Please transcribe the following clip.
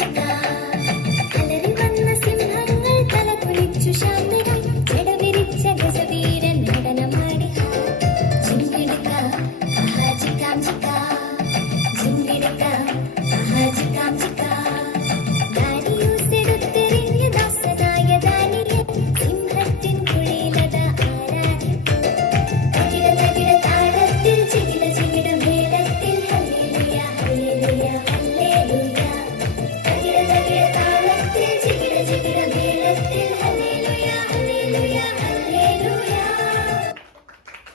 Yeah.